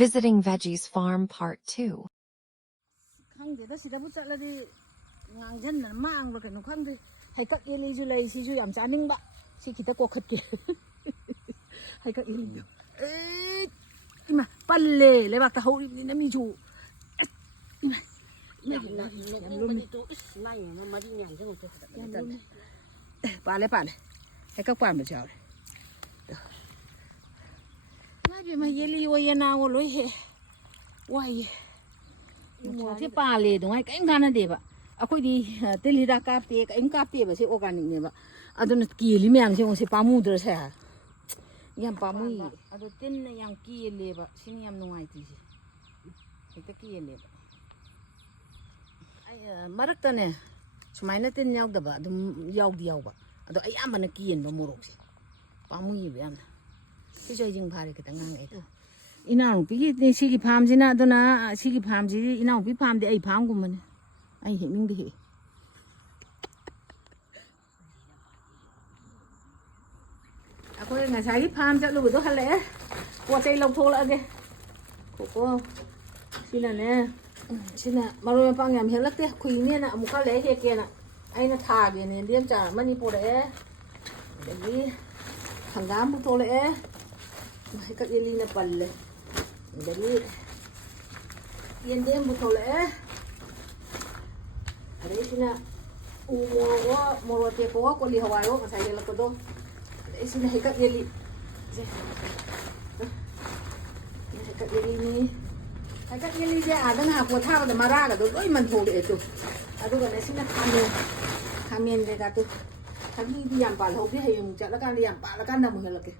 Visiting Veggies Farm Part 2. ꯈꯪꯗꯦꯗ ꯁꯤꯗꯕꯨ ꯆꯠꯂꯗꯤ ꯉꯥꯡꯖꯟꯅ ꯃꯥꯡꯕ꯭ꯔꯥ ꯀꯩꯅꯣ ꯈꯪꯗꯦ ꯍꯩꯀꯛ ꯌꯦꯜꯂꯤꯁꯨ ꯂꯩ ꯁꯤꯁꯨ ꯌꯥꯝ ꯆꯥꯅꯤꯡꯕ ꯁꯤ ꯈꯤꯇ ꯀꯣꯛꯈꯠꯀꯦ ꯍꯩꯀꯛ ꯌꯦꯜꯂꯤꯗꯣ 이마 빨래 레박다 허우리니나 미주 이마 빨래 빨래 해각 빨면 자래 나비 마 옐리 요에 나오 로이 해 와이 뭐 빨래 동안 깽 가는 데봐 아코디 텔리다 카페 깽 카페 버시 오가닉네바 아도는 끼리 맹세 오세 빠무들세 yam pamui ado tin yang ki leba sini yam nungai ti ita ki leba ai marak tane sumaina tin yaw daba dum yaw di yaw ba ado ai amana ki yen ba morok si pamui ba yam si joi jing phare ka tangang ai to inaung pi ni si ki pham jina ado na si ki pham ji inaung pi pham de ai pham gum mane ai he ning de he ngày sáng farm chắc lùi đó hay lẽ qua cây lồng thô lại đi cô xin là nè xin là mà rồi bằng nhầm hiện lắc thế quỳ miên ạ một cái lẽ thế kia nè anh nó thà cái này liêm trả money po lẽ để đi thằng gám po thô lẽ các yên linh là bẩn lẽ để đi yên đêm po thô lẽ ở đây xin là mua tiền có li hawaii có phải là có đâu sini hekat yeli hekat yeli ni hekat yeli je ada na ko tha da mara ga do oi man ho le to adu ga ne sina khamen de ga to thagi di yam pa lo bi hayung cha la kan yam pa la kan na mo he la ke